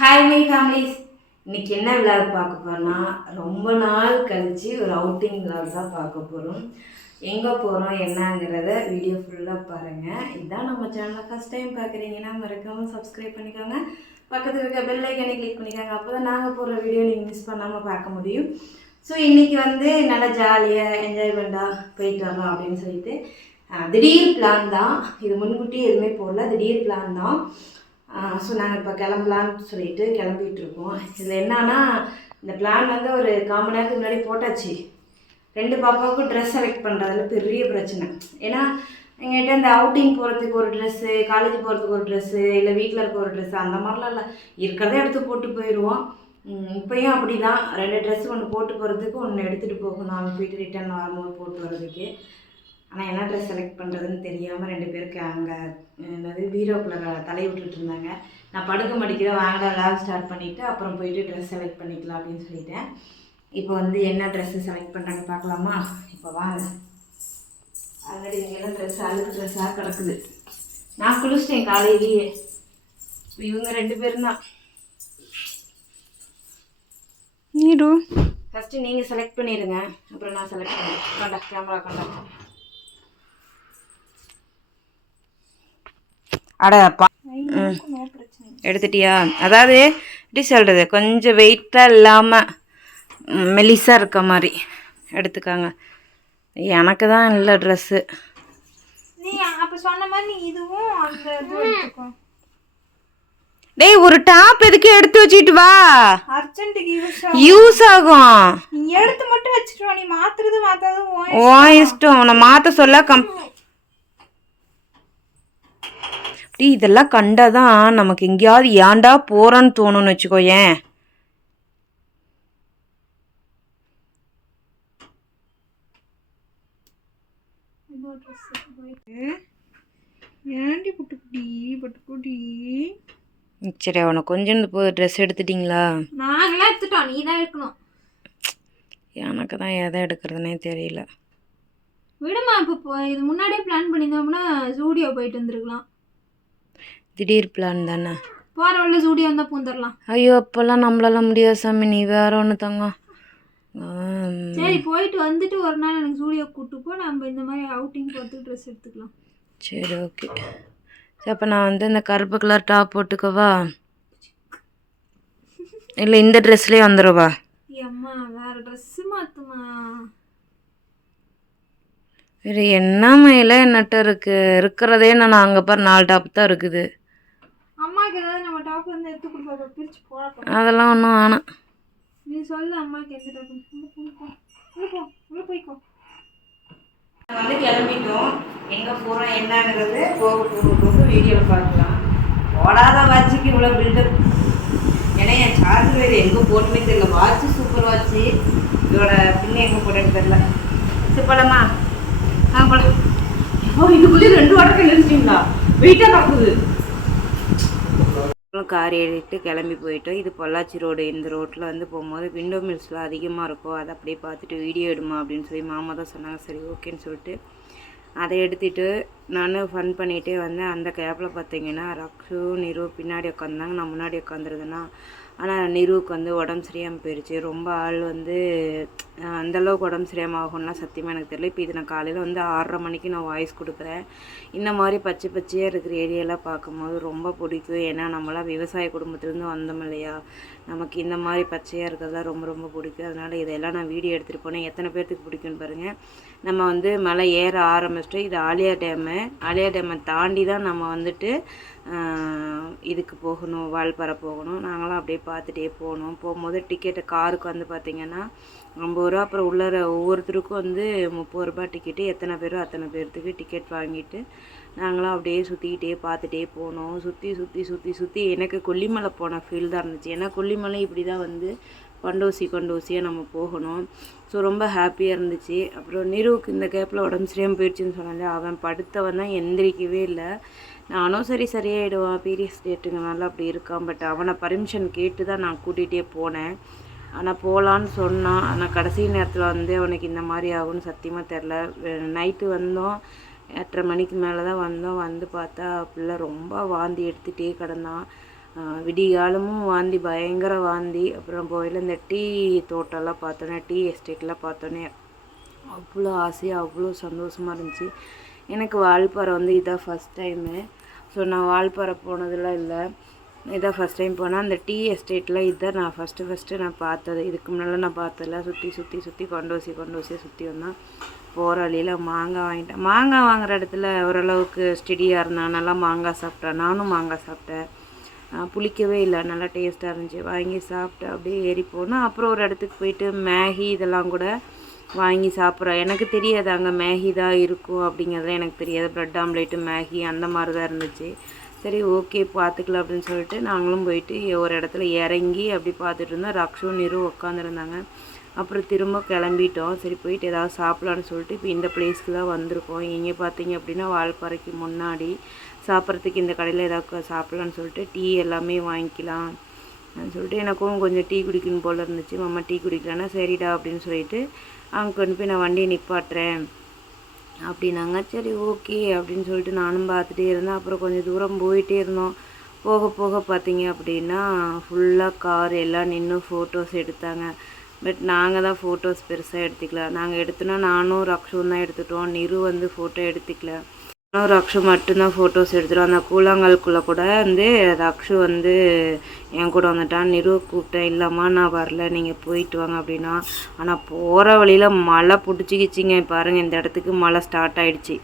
Hi my families. இன்னைக்கு என்ன vlog பார்க்க போறோம்னா, ரொம்ப நாள் கழிச்சு ஒரு அவுட்டிங் விளாக் தான் பார்க்க போகிறோம். எங்கே போகிறோம் என்னங்கிறத வீடியோ ஃபுல்லாக பாருங்கள். இதுதான் நம்ம சேனலை ஃபஸ்ட் டைம் பார்க்குறீங்கன்னா மறக்காமல் சப்ஸ்கிரைப் பண்ணிக்கோங்க. பக்கத்தில் இருக்க பெல் ஐக்கனை கிளிக் பண்ணிக்கோங்க. அப்போ தான் நாங்கள் போடுற வீடியோ நீங்கள் மிஸ் பண்ணாமல் பார்க்க முடியும். ஸோ இன்றைக்கி நல்லா ஜாலியாக என்ஜாய்மெண்ட்டாக போயிட்டு வரலாம் அப்படின்னு சொல்லிட்டு திடீர் பிளான் தான். இது முன்கூட்டியே எதுவுமே போடல, திடீர் பிளான் தான். ஸோ நாங்கள் இப்போ கிளம்பலான்னு சொல்லிட்டு கிளம்பிகிட்டு இருக்கோம். இதில் என்னன்னா, இந்த பிளான் ஒரு 1/4 மணி நேரத்துக்கு முன்னாடி போட்டாச்சு. 2 பாப்பாவுக்கும் ட்ரெஸ் செலக்ட் பண்ணுறதுல பெரிய பிரச்சனை. ஏன்னா எங்கள்கிட்ட இந்த அவுட்டிங் போகிறதுக்கு ஒரு ட்ரெஸ்ஸு, காலேஜ் போகிறதுக்கு ஒரு ட்ரெஸ்ஸு, இல்லை வீட்டில் இருக்க ஒரு ட்ரெஸ்ஸு அந்த மாதிரிலாம் இல்லை, இருக்கிறதே எடுத்து போட்டு போயிடுவோம். இப்போயும் அப்படி தான். 2 ட்ரெஸ்ஸு ஒன்று போட்டு போகிறதுக்கு, ஒன்று எடுத்துகிட்டு போகணும் அங்கே போயிட்டு ரிட்டர்ன் வரும்போது போட்டு வர்றதுக்கு. ஆனால் என்ன ட்ரெஸ் செலக்ட் பண்ணுறதுன்னு தெரியாமல் 2 பேருக்கு அங்கே பீரோக்குள்ளே தலையை விட்டுட்டு இருந்தாங்க. நான் படுக்க மாட்டேங்கிற வாங்கடா லேப் ஸ்டார்ட் பண்ணிவிட்டு அப்புறம் போயிட்டு ட்ரெஸ் செலக்ட் பண்ணிக்கலாம் அப்படின்னு சொல்லிட்டேன். இப்போ என்ன ட்ரெஸ்ஸு செலக்ட் பண்ணுறாங்க பார்க்கலாமா? இப்போ வாங்க. ஆல்ரெடி இங்கெல்லாம் அழுக்கு ட்ரெஸ்ஸாக கிடக்குது. நான் குளிச்சிட்டேன் காலையிலேயே. இவங்க 2 பேரும் தான். நீடு ஃபஸ்ட்டு நீங்கள் செலக்ட் பண்ணிடுங்க, அப்புறம் நான் செலக்ட் பண்ணுறேன். கண்டா கேமரா கண்டா. அடப்பா எடுத்துட்டியா? அதாவது எப்படி சொல்கிறது, கொஞ்சம் வெயிட்டாக இல்லாமல் மெலிசாக இருக்க மாதிரி எடுத்துக்காங்க. எனக்கு தான் இல்லை ட்ரெஸ்ஸு. நீ அப்போ சொன்ன மாதிரி நீ இதுவும் அந்த டேய், ஒரு டாப் எதுக்கு எடுத்து வச்சுட்டு வா, அர்ஜென்ட்டுக்கு யூஸ் ஆகும். நீ எடுத்து மட்டும் வச்சுட்டு வா, நீ மாத்துறது மாத்தாது ஓ இஷ்டம். நான் மாற்ற சொல்ல இதெல்லாம் கண்டாதான் நமக்கு எங்கேயாவது ஏன்டா போறோன்னு தோணும்னு வச்சுக்கோயேன். சரி, அவனை கொஞ்சம் ட்ரெஸ் எடுத்துட்டீங்களா? நாங்களாம் எடுத்துட்டோம், நீ தான் எடுக்கணும். எனக்கு தான் எதை எடுக்கிறதுனே தெரியல. விடுமா, இப்போ இது முன்னாடியே பிளான் பண்ணியிருந்தோம்னா ஸ்டூடியோ போயிட்டு வந்துருக்கலாம். திடீர் பிளான் தானே. போகிற வழில ஸ்டூடியோ இருந்தால் பூந்துடலாம். ஐயோ, அப்போல்லாம் நம்மளால முடியாது சாமி, நீ வேற ஒன்று தாங்க. சரி, போயிட்டு வந்துட்டு ஒரு நாள் எனக்கு ஸ்டூடியோ கூப்பிட்டு போ, நம்ம இந்த மாதிரி அவுட்டிங் போகிறதுக்கு ட்ரெஸ் எடுத்துக்கலாம். சரி, ஓகே. சரி, அப்போ நான் இந்த கருப்பு கலர் டாப் போட்டுக்கவா, இல்லை இந்த ட்ரெஸ்லேயே வந்துடுவா? அம்மா வேற ட்ரெஸ்ஸு மாற்றுமா? வேறு என்ன மேலே என்னட்ட இருக்கிறதே நான் அங்கே பாரு 4 டாப் தான் இருக்குது. அம்மாவுக்கு ஏதாவது நம்ம டாப்ல இருந்து எடுத்து கொடுப்பா, பிரிச்சு போடலாம். அதெல்லாம் ஒன்றும் வேணாம். நீ சொல்லு அம்மாவுக்கு எந்த டாப். உள்ள போய்க்கோ. கிளம்பிட்டோம். எங்கே போகிறோம் என்னங்கிறது போக வீடியோவில் பார்க்கலாம். போடாத வாட்சுக்கு இவ்வளோ பில்டப். ஏன்னா என் சார்ஜ் வேறு எங்கே போட்டுமே தெரியல. வாட்சு சூப்பர் வாட்சு, இதோட பின்ன எங்கே போட்டேன்னு தெரியல. சரி போலாமா? போலாம். இதுக்குள்ளே 2 வாட்டர் நினைச்சிங்களா? வெயிட்டாக நடக்குது. கார் ஏறிட்டு கிளம்பி போயிட்டோம். இது பொள்ளாச்சி ரோடு. இந்த ரோட்டில் போகும்போது விண்டோ மில்ஸ்லாம் அதிகமாக இருக்கும். அதை அப்படியே பார்த்துட்டு வீடியோ எடுமா அப்படின்னு சொல்லி மாமா தான் சொன்னாங்க. சரி ஓகேன்னு சொல்லிட்டு அதை எடுத்துகிட்டு நான் ஃபன் பண்ணிகிட்டே வந்தேன். அந்த கேப்பில் பார்த்தீங்கன்னா ரக்ஷு நிரு பின்னாடி உட்காந்தாங்க, நான் முன்னாடி உட்காந்துருந்தேன்னா. ஆனால் நிருவுக்கு உடம்பு சரியாமல் போயிடுச்சு. ரொம்ப ஆள் அந்தளவுக்கு உடம்பு சரியாமல் ஆகும்லாம் சத்தியமாக எனக்கு தெரியல. இப்போ இது நான் காலையில் 6:30 மணிக்கு நான் வாய்ஸ் கொடுக்குறேன். இந்த மாதிரி பச்சை பச்சையாக இருக்கிற ஏரியாலாம் பார்க்கும்போது ரொம்ப பிடிக்கும். ஏன்னா நம்மளாம் விவசாய குடும்பத்துலேருந்து வந்தோம் இல்லையா, நமக்கு இந்த மாதிரி பச்சையாக இருக்கிறதுலாம் ரொம்ப ரொம்ப பிடிக்கும். அதனால் இதெல்லாம் நான் வீடியோ எடுத்துகிட்டு போனேன். எத்தனை பேர்த்துக்கு பிடிக்குன்னு பாருங்கள். நம்ம மலை ஏற ஆரம்பிச்சிட்டு, இது ஆலியா டேமு. ஆலியா டேமை தாண்டி தான் நம்ம இதுக்கு போகணும், வால்பாறை போகணும். நாங்களாம் அப்படியே பார்த்துட்டே போகணும். போகும்போது டிக்கெட்டு காருக்கு பார்த்திங்கன்னா 50 ரூபா. அப்புறம் உள்ளார ஒவ்வொருத்தருக்கும் 30 ரூபா டிக்கெட்டு. எத்தனை பேரோ அத்தனை பேர்த்துக்கு டிக்கெட் வாங்கிட்டு நாங்களாம் அப்படியே சுற்றிக்கிட்டே பார்த்துட்டே போனோம். சுற்றி சுற்றி சுற்றி சுற்றி எனக்கு கொல்லிமலை போன ஃபீல் தான் இருந்துச்சு. ஏன்னா கொல்லிமலை இப்படி தான் கொண்டோசியாக நம்ம போகணும். ஸோ ரொம்ப ஹாப்பியாக இருந்துச்சு. அப்புறம் நிருவுக்கு இந்த கேப்பில் உடம்பு சரியாமல் போயிடுச்சுன்னு சொன்னாலே, அவன் படுத்தவன் தான் எந்திரிக்கவே இல்லை. நானும் சரியாயிடுவான், பீரியட்ஸ் டேட்டுங்கனால அப்படி இருக்கான். பட் அவனை பர்மிஷன் கேட்டு தான் நான் கூட்டிகிட்டே போனேன். ஆனால் போகலான்னு சொன்னான். ஆனால் கடைசி நேரத்தில் அவனுக்கு இந்த மாதிரி ஆகும்னு சத்தியமாக தெரில. நைட்டு வந்தோம், 8:30 மணிக்கு மேலே தான் வந்தோம். பார்த்தா பிள்ளை ரொம்ப வாந்தி எடுத்துகிட்டே கிடந்தான். விடிகாலமும் வாந்தி, பயங்கர வாந்தி. அப்புறம் போயில இந்த டீ தோட்டம்லாம் பார்த்தோன்னே, டீ எஸ்டேட்லாம் பார்த்தோன்னே அவ்வளோ ஆசையாக அவ்வளோ சந்தோஷமாக இருந்துச்சு. எனக்கு வால்பாறை வந்து இதான் ஃபஸ்ட் டைமு. ஸோ நான் வால்பாறை போனதெல்லாம் இல்லை, இதான் ஃபஸ்ட் டைம் போனால். அந்த டீ எஸ்டேட்டில் இதுதான் நான் ஃபஸ்ட்டு நான் பார்த்தது. இதுக்கு முன்னால் நான் பார்த்ததில்ல. சுற்றி கொண்டு வசியாக சுற்றி வந்தோம். போகிற வழியில் மாங்காய் வாங்கிட்டேன். மாங்காய் வாங்குகிற இடத்துல ஓரளவுக்கு ஸ்டெடியாக இருந்தான், நல்லா மாங்காய் சாப்பிட்டேன். நானும் மாங்காய் சாப்பிட்டேன். புளிக்கவே இல்லை, நல்லா டேஸ்ட்டாக இருந்துச்சு. வாங்கி சாப்பிட்டு அப்படியே ஏறி போனோம். அப்புறம் ஒரு இடத்துக்கு போயிட்டு மேகி இதெல்லாம் கூட வாங்கி சாப்பிட்றோம். எனக்கு தெரியாது அங்கே மேகி தான் இருக்கும் அப்படிங்கிறதுலாம் எனக்கு தெரியாது. ப்ரெட் ஆம்லேட்டு, மேகி அந்த மாதிரி தான் இருந்துச்சு. சரி ஓகே பார்த்துக்கலாம் அப்படின்னு சொல்லிட்டு நாங்களும் போயிட்டு ஒரு இடத்துல இறங்கி அப்படி பார்த்துட்டு இருந்தோம். ரக்ஷும் நிரு உட்காந்துருந்தாங்க. அப்புறம் திரும்ப கிளம்பிட்டோம். சரி போயிட்டு ஏதாவது சாப்பிட்லான்னு சொல்லிட்டு இப்போ இந்த பிளேஸ்க்கு தான் வந்திருக்கோம். இங்கே பார்த்தீங்க அப்படின்னா வால்பாறைக்கு முன்னாடி சாப்பிட்றதுக்கு இந்த கடையில் ஏதாவது சாப்பிட்லான்னு சொல்லிட்டு டீ எல்லாமே வாங்கிக்கலாம் அப்படின்னு சொல்லிட்டு எனக்கும் கொஞ்சம் டீ குடிக்கணும் போல் இருந்துச்சு. மாமா டீ குடிக்கலான்னா சரிடா அப்படின்னு சொல்லிட்டு அங்கே கொண்டு போய் நான் வண்டியை நிப்பாட்டுறேன் அப்படின்னாங்க. சரி ஓகே அப்படின்னு சொல்லிட்டு நானும் பார்த்துட்டே இருந்தேன். அப்புறம் கொஞ்சம் தூரம் போயிட்டே இருந்தோம். போக பார்த்தீங்க அப்படின்னா ஃபுல்லாக கார் எல்லாம் நின்று ஃபோட்டோஸ் எடுத்தாங்க. பட் நாங்கள் தான் ஃபோட்டோஸ் பெருசாக எடுத்துக்கல. நாங்கள் எடுத்தோன்னா நானும் ரக்ஷும் தான் எடுத்துட்டோம். நிரு வந்து ஃபோட்டோ எடுத்துக்கல. நானும் ரக்ஷு மட்டும்தான் ஃபோட்டோஸ் எடுத்துட்டோம். அந்த கூழாங்கல்குள்ளே கூட வந்து ரக்ஷு வந்து என் கூட வந்துட்டான். நிரு கூப்பிட்டேன், இல்லைம்மா நான் வரல, நீங்கள் போயிட்டு வாங்க அப்படின்னா. ஆனால் போகிற வழியில் மழை பிடிச்சிக்கிச்சிங்க. பாருங்கள், இந்த இடத்துக்கு மழை ஸ்டார்ட் ஆகிடுச்சி.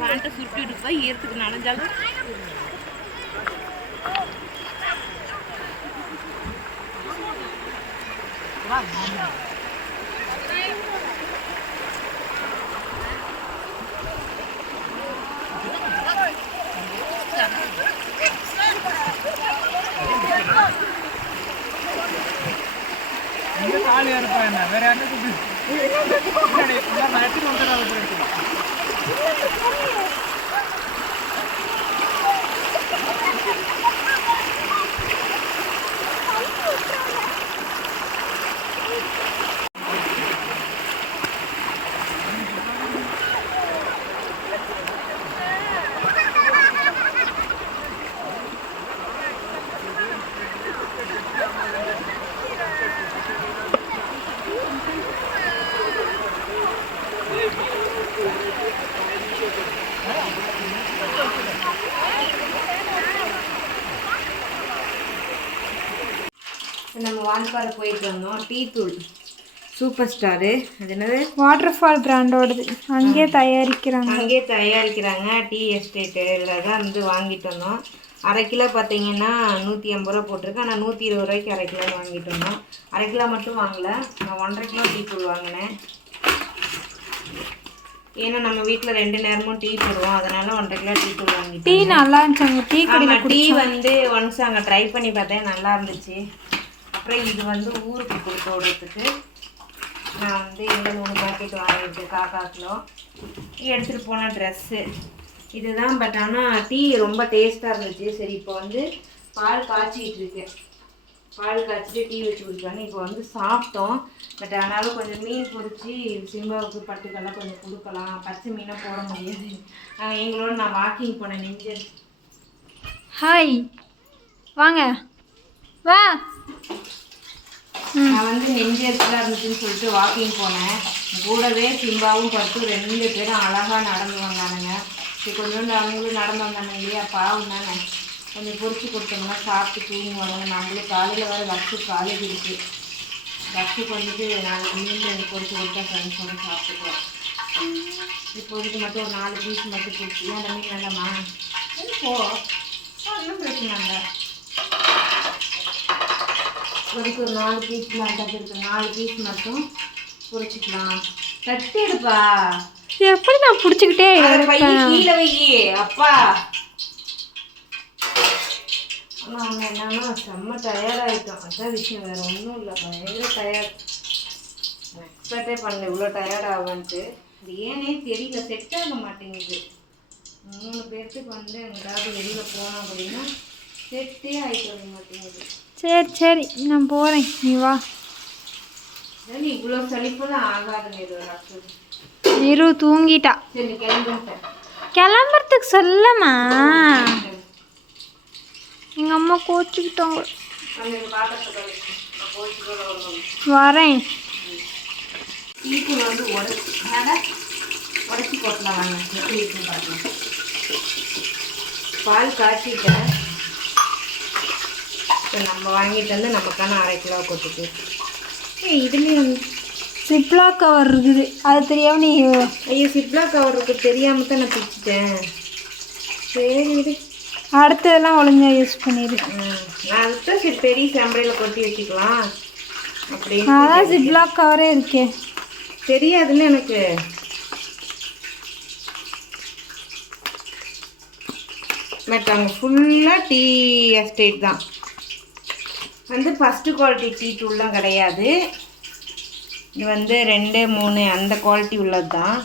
பேண்ட்டை சுருட்டி விடுப்பா, ஈரத்துக்கு நனைஞ்சாலும். காலியாக இருப்பா என்ன வேற யாரும் நம்ம வால்பாறை போயிட்டு வந்தோம். டீ தூள் சூப்பர் ஸ்டாரு, அது என்னது, வாட்டர்ஃபால் பிராண்டோடது. அங்கேயே தயாரிக்கிறாங்க. டீ எஸ்டேட்டில் தான் வந்து வாங்கிட்டு வந்தோம். அரை கிலோ பார்த்தீங்கன்னா 150 ரூபா போட்டிருக்கு. ஆனால் 120 ரூபாய்க்கு அரை கிலோ வாங்கிட்டு வந்தோம். அரை கிலோ மட்டும் வாங்கலை, நான் 1.5 கிலோ டீ தூள் வாங்கினேன். ஏன்னா நம்ம வீட்டில் 2 நேரமும் டீ போடுவோம், அதனால 1.5 கிலோ டீ தூள் வாங்கிட்டோம். டீ நல்லா இருந்துச்சு. டீ வந்து ஒன்ஸ் அங்கே ட்ரை பண்ணி பார்த்தேன், நல்லா இருந்துச்சு. அப்புறம் இது வந்து ஊருக்கு கொடுத்து விடுறதுக்கு நான் வந்து இந்த 3 பாக்கெட் வாங்கிட்டேன். காக்கா கிலோ எடுத்துகிட்டு போன ட்ரெஸ்ஸு இதுதான். பட் ஆனால் டீ ரொம்ப டேஸ்ட்டாக இருந்துச்சு. சரி இப்போ வந்து பால் காய்ச்சிக்கிட்டு இருக்கேன். பால் காய்ச்சிட்டு டீ வச்சு குடிப்பாங்க. இப்போ வந்து சாப்பிட்டோம். பட் ஆனாலும் கொஞ்சம் மீன் பொரிச்சு சிம்பாவுக்கு பட்டுக்கெல்லாம் கொஞ்சம் கொடுக்கலாம். பச்சை மீனாக போட முடியாது. எங்களோட நான் வாக்கிங் போனேன். நெஞ்சல் ஹாய் வாங்க வா. நான் வந்து நெஞ்செரிச்சலாக இருந்துச்சுன்னு சொல்லிட்டு வாக்கிங் போனேன். கூடவே சிம்பாவும் பட்டு 2 பேரும் அழகாக நடந்து வந்தானுங்க. சரி கொஞ்சோண்டு அவங்களும் நடந்து வந்தாங்க இல்லையா, பாவம் தானே. கொஞ்சம் பொரிச்சு கொடுத்தோம்னா சாப்பிட்டு தூங்கி வருவாங்க. நம்மளும் காலையில் வர லக்ஷு காலேஜ் இருக்குது. லக்ஷுக்கு வந்துட்டு நாங்கள் மீண்டும் பொரிச்சு கொடுத்தா ஃப்ரெண்ட்ஸோடு சாப்பிட்டுக்குவோம். இப்போதைக்கு மட்டும் ஒரு 4 பீஸ் மட்டும் பிடிச்சி அந்த மீன் வேண்டாமா போ ஒன்றும் பிரச்சனை இல்லை. இப்போதைக்கு ஒரு 4 பீஸ் மட்டும் இருக்கு, 4 பீஸ் மட்டும் பொரிச்சிக்கலாம். தட்டி எடுப்பா. எப்படி நான் பிடிச்சிக்கிட்டே கீழே வை. அப்பா ஆனால் அவங்க என்னன்னா செம்ம டயர்டாகிட்டோம். அதான் விஷயம், வேறு ஒன்றும் இல்லை. பயங்கர டயர்ட். எக்ஸ்பெக்டே பண்ணல இவ்வளோ டயர்ட் ஆகும்ன்ட்டு. இது ஏனே தெரியல, செட் ஆக மாட்டேங்குது. 3 பேர்த்துக்கு வந்து எங்கேயாவது வெளியில் போனோம் அப்படின்னா செட்டே ஆகிட்டு வர மாட்டேங்குது. சரி சரி நான் போகிறேன், நீ வா. சரி இவ்வளோ சளிப்பெல்லாம் ஆகாதுன்னு இது நிரு தூங்கிட்டா. சரி கிளம்பிட்டேன். கிளம்புறதுக்கு சொல்லம்மா, எங்கள் அம்மா கோச்சிக்கிட்டாங்க. வரேன். டீக்கு வந்து உடச்சி போட்டலாம் வாங்க, எப்படி இருக்குன்னு பார்க்கலாம். பால் காய்ச்சிட்டேன். இப்போ நம்ம வாங்கிட்டு வந்து நமக்கான 1/2 கிலோ கொட்டுக்கு. இதுலேயும் சிப்லா கவர் இருக்குது, அது தெரியாமல் நீ. ஐயோ சிப்லா கவர் இருக்குது தெரியாமல் தான் நான் பிடிச்சிட்டேன். சரி இது அடுத்ததெல்லாம் ஒழுங்காக யூஸ் பண்ணிடு. நான் அதுதான் சரி பெரிய சாம்பரையில் கொட்டி வச்சுக்கலாம் அப்படி. அதான் சிப்லா கவரே இருக்கே, தெரியாதுன்னு எனக்கு. பட் அங்கே ஃபுல்லாக டீ எஸ்டேட் தான் வந்து ஃபஸ்ட்டு குவாலிட்டி டீ தூள்லாம் கிடையாது. இது வந்து 2, 3 அந்த குவாலிட்டி உள்ளது தான்.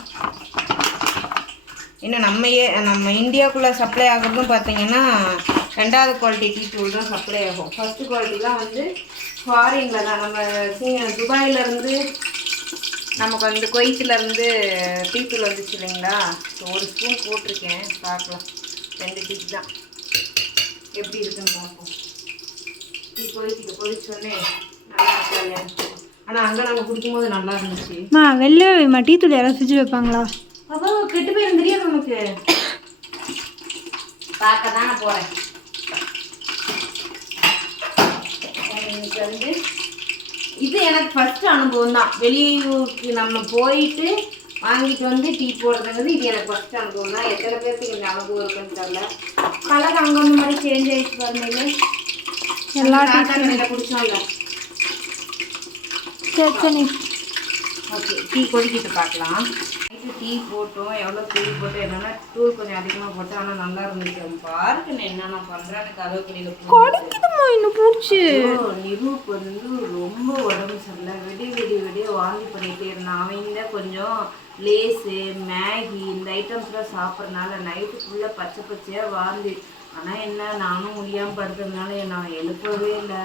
இன்னும் நம்ம இந்தியாவுக்குள்ளே சப்ளை ஆகிறதும் பார்த்திங்கன்னா 2வது குவாலிட்டி டீ தூள் தான் சப்ளை ஆகும். ஃபஸ்ட்டு குவாலிட்டிலாம் வந்து ஃபாரினில் தான். நம்ம துபாயிலேருந்து நமக்கு வந்து குவைத்திலேருந்து டீ தூள் வந்துச்சு இல்லைங்களா. ஸோ 1 ஸ்பூன் போட்டிருக்கேன், பார்க்கலாம். 2 டீ தான் எப்படி இருக்குன்னு பார்ப்போம். டீ கொதிச்சோடனே நல்லா இருக்கு. ஆனால் அங்கே நம்ம குடிக்கும்போது நல்லா இருந்துச்சு. வெளில வைமா, டீ தூள் யாராவது ஃப்ரிட்ஜ் வைப்பாங்களா? அப்போ கெட்டு போயிடும் தெரியாது நமக்கு. பார்க்க தான் நான் போகிறேன். இன்னைக்கு வந்து இது எனக்கு ஃபஸ்ட்டு அனுபவம் தான். வெளியூருக்கு நம்ம போயிட்டு வாங்கிட்டு வந்து டீ போடுறதுங்கிறது இது எனக்கு ஃபஸ்ட்டு அனுபவம் தான். எத்தனை பேருக்கு இந்த அனுபவம் இருக்குன்னு தெரியல. கலர் அங்கே அந்த மாதிரி சேஞ்ச் ஆகிடுச்சு பாருங்க. எல்லா டீ குடிச்சோம் இல்லை. சரி சரி ஓகே, டீ கொதிக்கிட்டு பார்க்கலாம். டீ போட்டோம், எவ்வளோ டீ போட்டோம், என்னென்னா தூள் கொஞ்சம் அதிகமாக போட்டோம். ஆனால் நல்லா இருந்துச்சு. பாருக்கு நான் என்னென்ன பண்ணுறேன்னு கதவுக்குடியில் பூச்சி. நிரூப் வந்து ரொம்ப உடம்பு சரியில்லை. வெடிய வாங்கி பண்ணிகிட்டே இருந்தான். அவங்க கொஞ்சம் லேஸு மேகி இந்த ஐட்டம்ஸ்லாம் சாப்பிட்றதுனால நைட்டு ஃபுல்லாக பச்சையாக வாந்தி. ஆனால் என்ன, நானும் முடியாமல் படுத்ததுனால நான் எழுப்பவே இல்லை.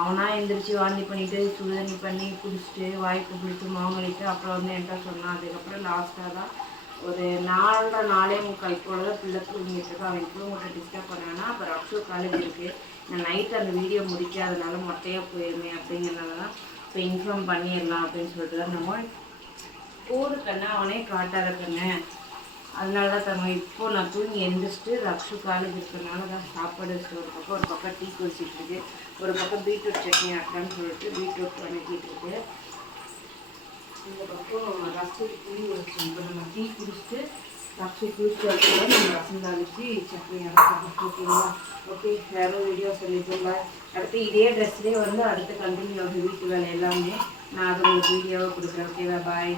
அவனாக எழுந்திரிச்சு வாந்தி பண்ணிவிட்டு சுடுதண்ணி பண்ணி குடிச்சிட்டு வாய்ப்பு பிடிச்சி மாமலிட்டு அப்புறம் வந்து என்கிட்ட சொன்னான். அதுக்கப்புறம் லாஸ்ட்டாக தான் ஒரு 4:45 போல் தான் பிள்ளை தூங்கிட்டு இருக்கா. அவன் தூங்கிட்ட டிஸ்டர்ப் பண்ணான்னா அப்புறம் அப்சோ காலேஜ் இருக்குது. நான் நைட்டு அந்த வீடியோ முடிக்காதனால மொட்டையாக போயிருந்தேன். அப்படிங்கிறனால தான் இப்போ இன்ஃபார்ம் பண்ணிடலாம் அப்படின்னு சொல்லிட்டு தான் நம்ம போடு கண்ணை அவனே காட்டாத கண்ணு. அதனால தான் தங்க இப்போது நான் தூங்கி எழுந்திரிச்சிட்டு ரக்ஷு காலேஜ் இருக்கிறதுனால தான் சாப்பாடு ஒரு பக்கம் டீ குடிச்சிட்ருக்கு, ஒரு பக்கம் பீட்ரூட் சட்னி ஆக்கலான்னு சொல்லிட்டு பீட்ரூட் வணக்கிட்டுருக்கு. இந்த பக்கம் ரசம் புளி வச்சோம். இப்போ நம்ம டீ குடிச்சிட்டு ரக்ஷு குளிச்சு வச்சுருந்தா நம்ம ரசம் தாளிச்சு சட்னி அரைச்சிக்கலாம். ஓகேங்களா? ஓகே, வேறு வீடியோ சொல்லிட்டுங்களா. அடுத்து இதே ட்ரெஸ்லேயே வந்து அடுத்து கண்டினியூ ஆகும் வீட்டு வேலை எல்லாமே. நான் அதை ஒரு வீடியோவை கொடுக்குறேன். ஓகேவா? பாய்.